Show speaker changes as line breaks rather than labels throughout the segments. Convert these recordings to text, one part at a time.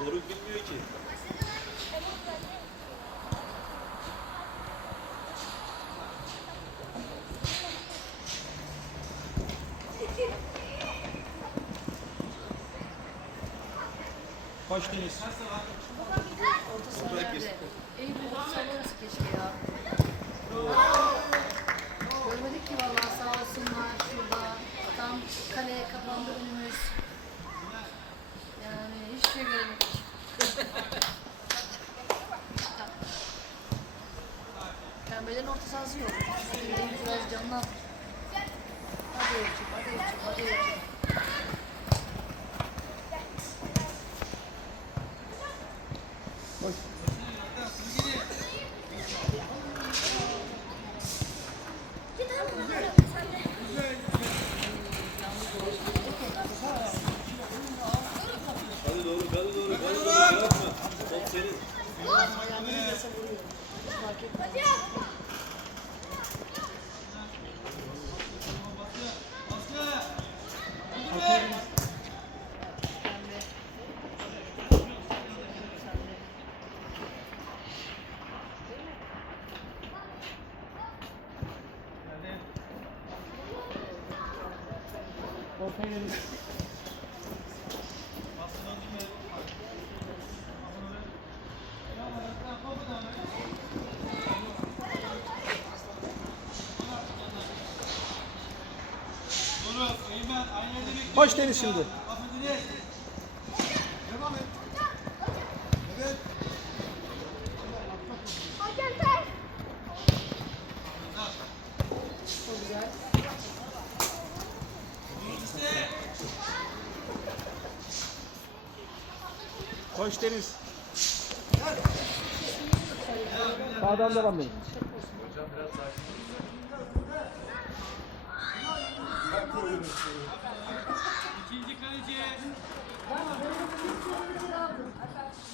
Doruk bilmiyor ki. Koş Deniz.
Orta saha orası keşke ya. Sahası yok. Biraz canlan. Hadi Eyüp'cüm, hadi Eyüp'cüm, hadi Eyüp'cüm.
Hadi Doruk, hadi Doruk, hadi Doruk. Bırakma. Top senin.
Ayağını yasa vuruyor. Hiç fark etmez. Pembe. Sende.
Koş Deniz şimdi.
Çok güzel.
Koş Deniz. Sağdan devam edin.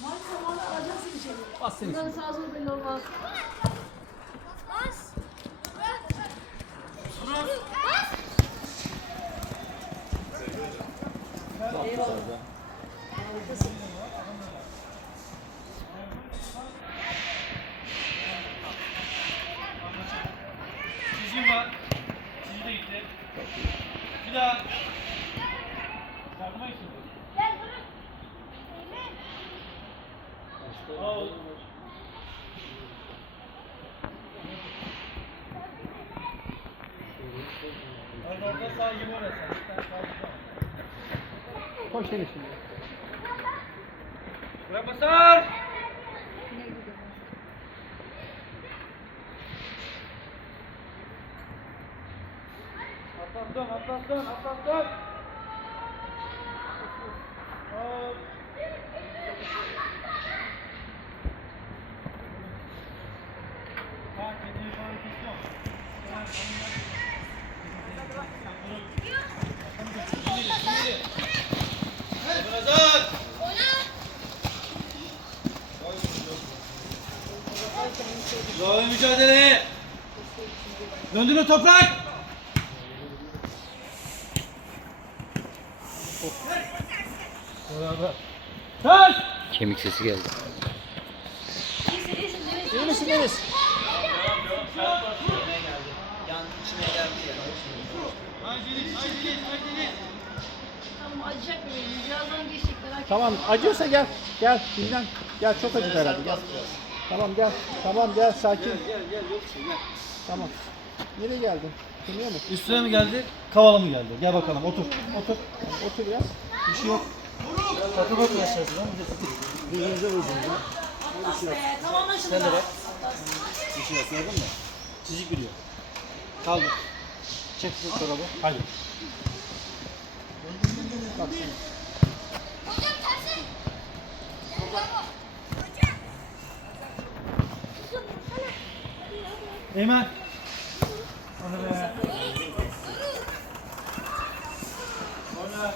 Maç zamanı alacaksın içeri.
Bas Deniz.
Bunların sağ solu belli olmaz. Eyvallah. Harikasın.
Çizim var. Çizgi de gitti. Bir daha. Çarpma için. Al. Orada orada sağ gibi orası. Bir tane sağ gibi.
Koş Deniz şimdi.
Buraya basar.
Yine gidiyor.
Atlaston, atlaston, atlaston. Hop. Bak, kendini falan tutuyor. Hazır. Bravo mücadele. Döndürün toprak. Taş.
Kemik sesi geldi.
İyi misin Deniz?
Acele, acele, acele.
Tamam acıyacak mı? Birazdan geçecek merak.
Tamam acıyorsa gel. Gel dinlen. Gel çok acıdı herhalde. Gel. Tamam gel. Tamam gel sakin.
Gel, gel, yok şey, gel.
Tamam. Nereye geldin? Tanıyor musun?
Üstüne mi geldi, kavala mı geldi? Gel bakalım, otur, otur.
Otur ya.
Bir şey yok. Takım bakın aşağısına, bir de tutuk. Birbirinize vurun. Sen de bak. Bir şey yok, gördün mü? Çizik biliyor. Kaldır. Çek bu dolabı. Hadi.
Bak şimdi.
Eymen. Hadi be. Sonra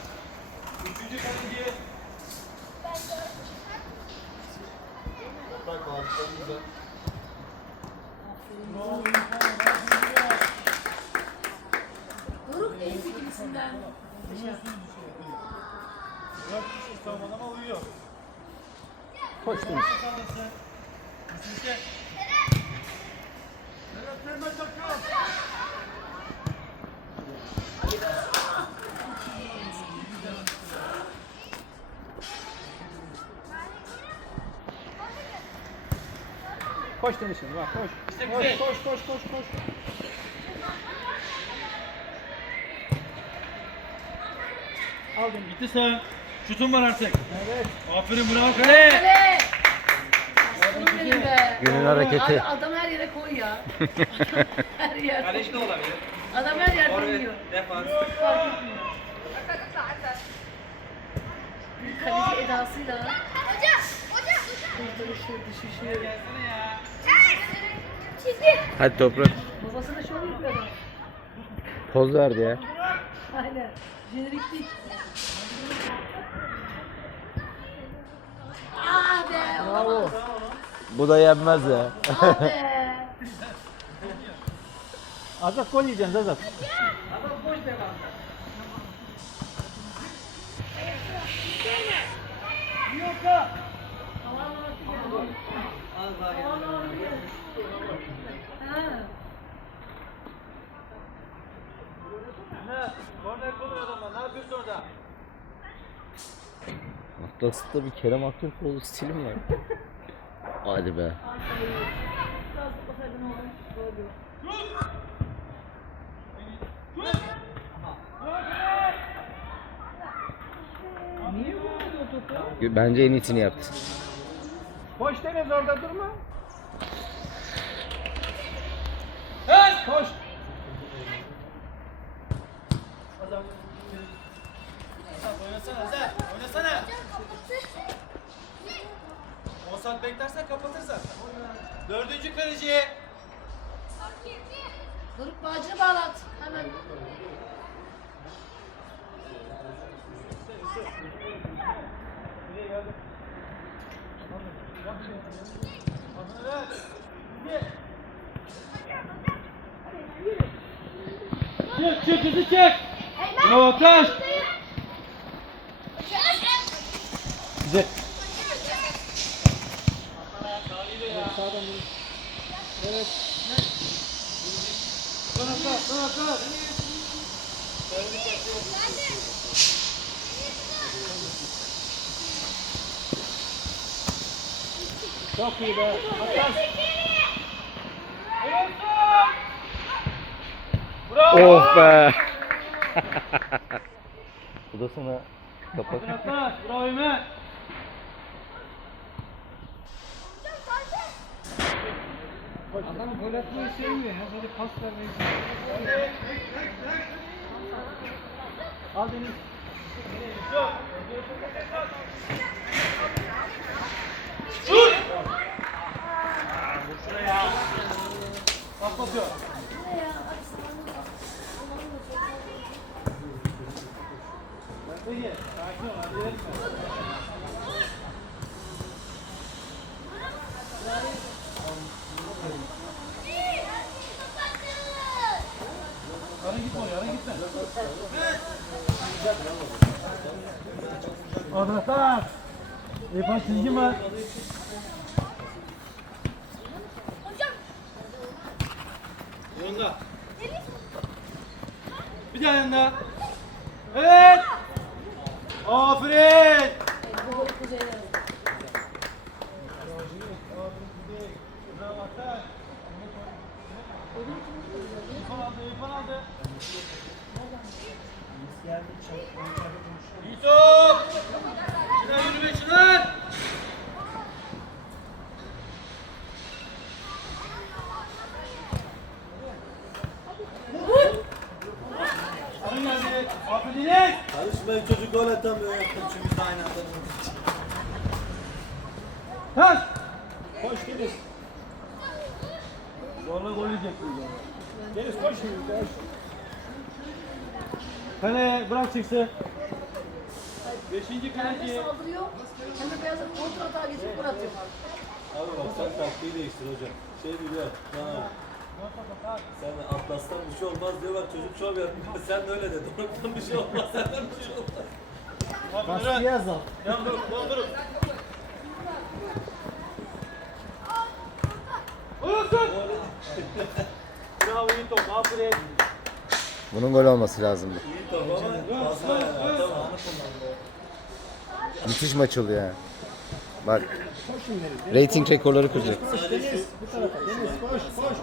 üçüncü kaleci. Bak abi, çok güzel.
Doruk en zekilisinden.
Yok, savunmadan ama uyuyor.
Koş Deniz. Koş Deniz'im bak koş. Koş koş koş koş koş. Al Deniz.
Bitti sen. Şutun var artık.
Evet.
Aferin bravo kale.
Kale! Aslanım benim be.
Günün hareketi.
Abi adam her yere koy ya. her yer.
Kaleci de olabilir.
Adam her yerde oynuyor.
Defans.
Fark etmiyor. Kaleci edasıyla.
Hocam, hocam,
Kurtarışı, düşüşü.
Hadi toprak.
Babasına şov yapıyor adam.
Poz verdi ya.
Aynen. Jeneriklik. Ah be.
Bravo. Bu da yenmez ya.
Ah be.
Azat gol yiyeceksin Azat.
Ha.
Atlas'ta bir Kerem Aktürkoğlu stilim var. Hadi be. Bence en iyisini yaptı.
Koş Deniz orada durma. Koş.
Oynasana Özer. Oynasana. 10 saat beklersen kapatır zaten. Dördüncü kaleci.
Doruk bağcını bağlat. Hemen.
Çık hızlı çık. Bravo taş.
Güzel. Sağdan vur. Evet.
Son atla son atla.
Çok iyi be. Atlas.
Oh be. Bu da sana kapak.
Atla. Bravo Ömer.
Adam gol atmayı sevmiyor ya. Sadece pas vermeyi
Al Deniz.
Yarın gitme oraya yarın gitme. Orada tak. İrfan çizgi var. Yanında. Bir daha yanında. Evet. Aferin.
Doruk kuzeye.
Bravo Atar. İrfan aldı, İrfan aldı. İyi top. Çınar yürüme Çınar. Arın geldi. Aferin Deniz.
Karışmayın çocuk gol atamıyor. Üçümüz de aynı anda.
Taş.
Koş Deniz.
Zorla gol yiyecek burada.
Deniz koş şimdi. Koş.
Kale bırak çıksın. Beşinci
Hem
kaleci.
saldırıyor. Hem de beyazın kontra atağa geçip gol atıyor.
Abi bak sen taktiği değiştir hocam. Şey biliyor. Bana sen de Atlas'tan bir şey olmaz diyor bak çocuk şov yapıyor. Sen de öyle de Doruk'tan bir şey olmaz. Senden bir şey olmaz.
Baskı yazalım.
Yandırın, yandırın. Olsun. Bravo Yiğit. Aferin.
Bunun gol olması lazımdı. Müthiş maç oluyor yani. Bak. Rating rekorları kıracak.
Deniz, bu tarafa. Deniz, koş, koş.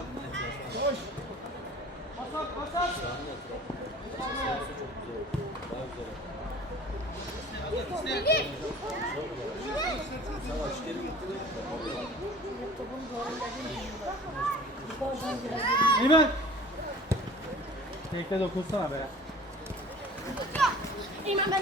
Eymen. Tekte dokunsana be.
İmam ben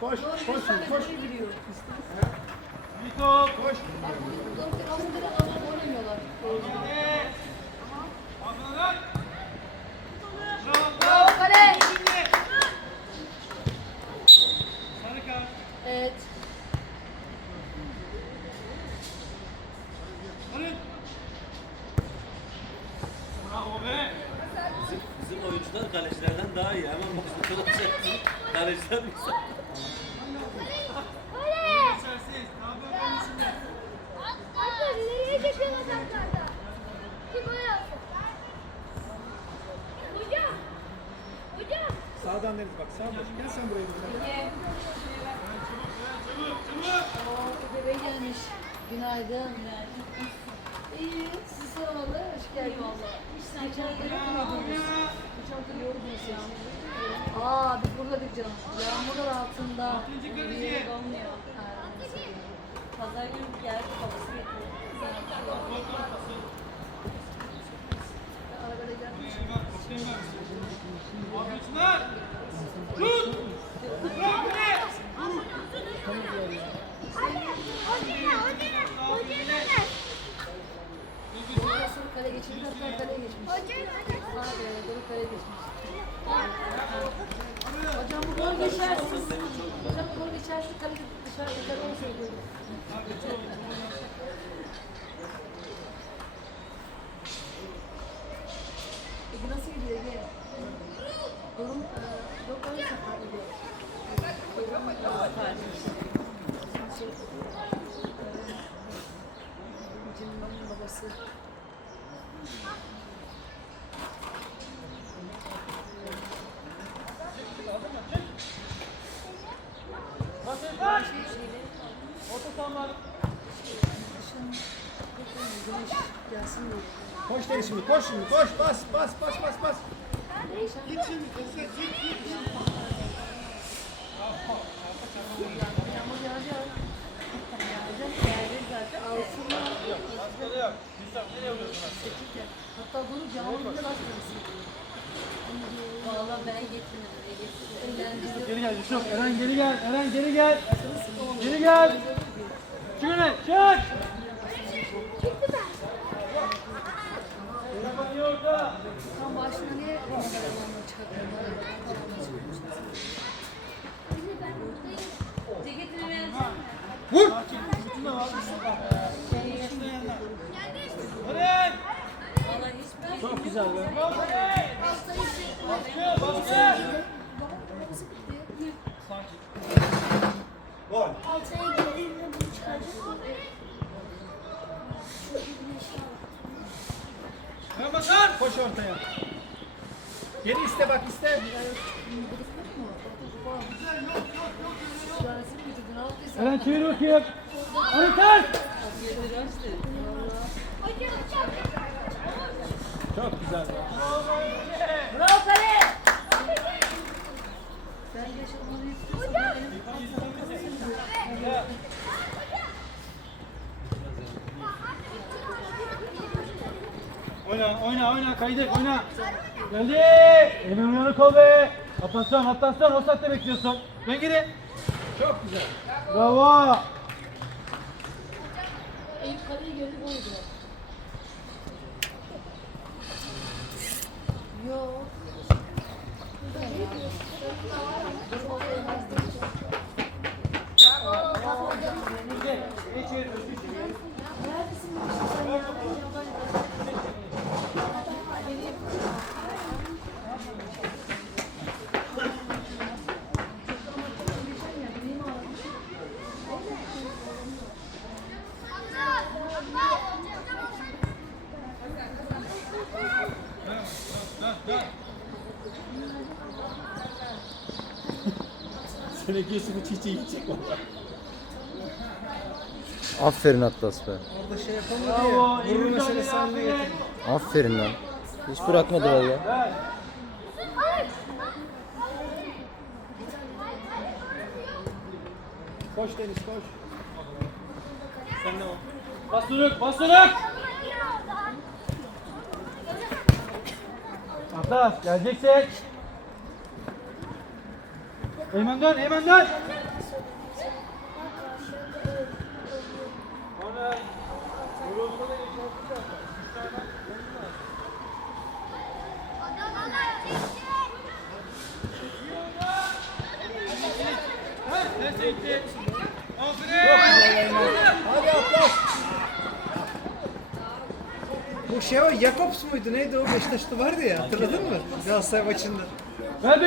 Koş koş. Koş koş.
Bir top.
Koş.
Evet.
Bravo be.
Bizim, bizim oyuncular kalecilerden daha iyi. Hemen olacak. Kaleciler güzel.
Geçersiz. Ne yapıyor öncesinde?
Hatta ileriye çekiyor adamlarda. Kim o yazdı? Hocam. Hocam.
Sağdan Deniz bak sağa boş. Gel sen buraya. bir
Oo, bebeğe gelmiş. Günaydın. İyi, siz sormalı. Hoş geldiniz. Geçen hafta yokmuydunuz. Geçen hafta ya. Aa, biz buradaydık canım. Yağmurlar altında.
İkinci kaleci.
Pazar günü geldi babası getiriyor.
Arabada gelmiş.
Abi
Hocam.
Bu gol geçersiz. Hocam bu gol geçersiz. Kale dışarı dışarı olsaydı.
Şimdi koş şimdi koş. Bas bas bas bas bas.
Git şimdi.
Hüsam nereye vuruyorsun? lan?
Hatta bunu camında bastırırsın.
Valla ben getirmedim.
Geri gel Yusuf. Eren geri gel. Eren geri gel. Geri gel. Çık öne. Çık. Telefon iyi orada.
Tam başına niye kameramanla çıkartıyorlar? Kameramanla çıkartmışlar.
Ne getirmeyen
Vur.
Eren.
Valla hiçbir
Çok güzel be. Gol.
Altaya girdiğinde bunu çıkaracağım.
Eren basar.
Koş ortaya. Geri iste bak iste.
Eren çevir bakayım. Eren ters.
Çok güzel be.
Bravo kale! Sen geç onları yıkıyorsun. Benim altına kafasını
Oyna, oyna, oyna, kaydık, oyna. Geldi. Emin uyanık ol be. Atasyon, atasyon, o saatte bekliyorsun. Dön geri.
Çok güzel.
Bravo.
Eyüp kaleye geldi gol Yok. Ne çevirdin? Ya.
Tenekesini çiçeği yiyecek valla.
Aferin Atlas be.
Orada şey yapamadı
Bravo.
ya. Gurur
mücadele,
meselesi haline
aferin.
getirdi.
Aferin lan. Hiç bırakmadı valla.
Ver.
Koş Deniz koş. Sen de o.
Bastırık, bastırık. Atlas, geleceksin. Eymen dön, Eymen dön.
Bu şey o Jakobs muydu neydi o Beşiktaş'ta vardı ya hatırladın mı? Galatasaray maçında.
Ver bir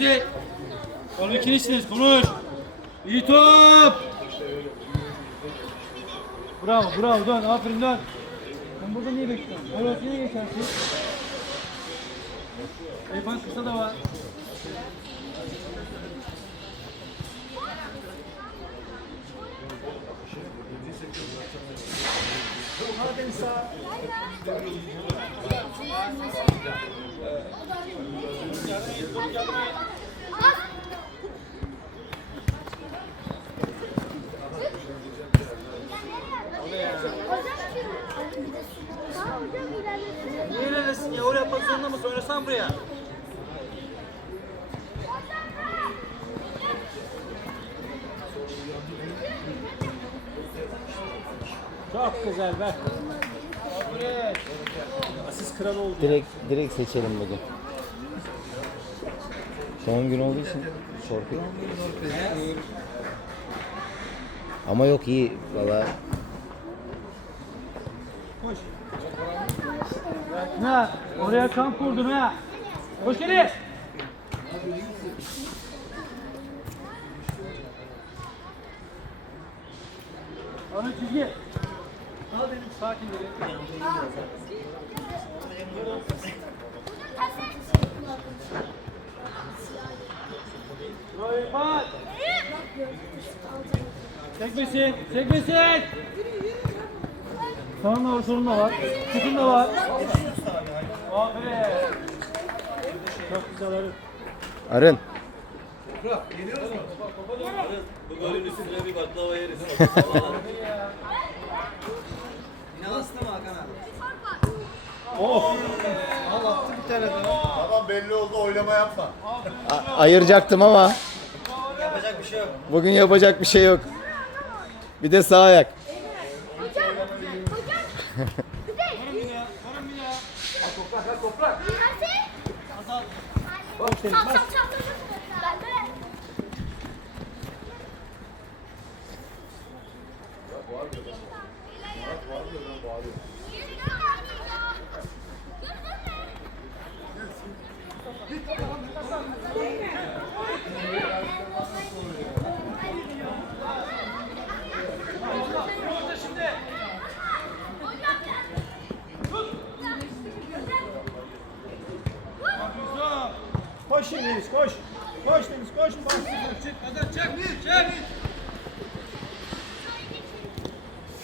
Kuzey. Oğlum ikincisiniz, konuş. İyi top. Bravo, bravo, dön, aferin dön. Sen burada niye bekliyorsun? Evet, niye geçersin? Eyfan kısa da var.
Hadi sağ.
Niye ilerlesin ya? Oraya yapmak zorunda mısın?
Çok güzel be. Kralı oldu.
Direkt direkt seçelim bugün. Son gün olduğu için torpil. Ama yok iyi valla.
Ne? Oraya kamp kurdun ha. Hoş geldin. Ana çizgi. Al benim sakin çekmesin. Sağın da var, solun da var. Tutun da var. Aferin. Çok güzel arı.
Arın.
Bu golün üstüne bir baklava yeriz.
Al attı bir tane daha.
Tamam belli oldu oylama yapma.
A- ayıracaktım ama.
Yapacak bir şey yok.
Bugün yapacak bir şey yok. Bir de sağ ayak.
Hocam, hocam. Kuzey.
Toprak, toprak.
Nasıl? Sal, sal, sal. Ben de.
Koş şimdi Deniz koş. Koş Deniz koş. Bas.
Çık, hadi çek çek.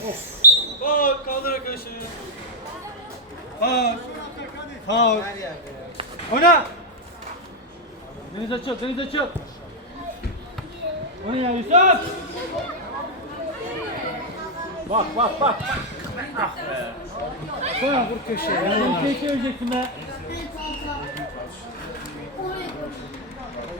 Of. Kalk, kaldır arkadaşlar.
Yerde ya.
Oyna. Deniz açıl, deniz açıl. O ne ya Yusuf?
Bak bak bak.
Koy vur köşeye. Bir şey söyleyeceksin be.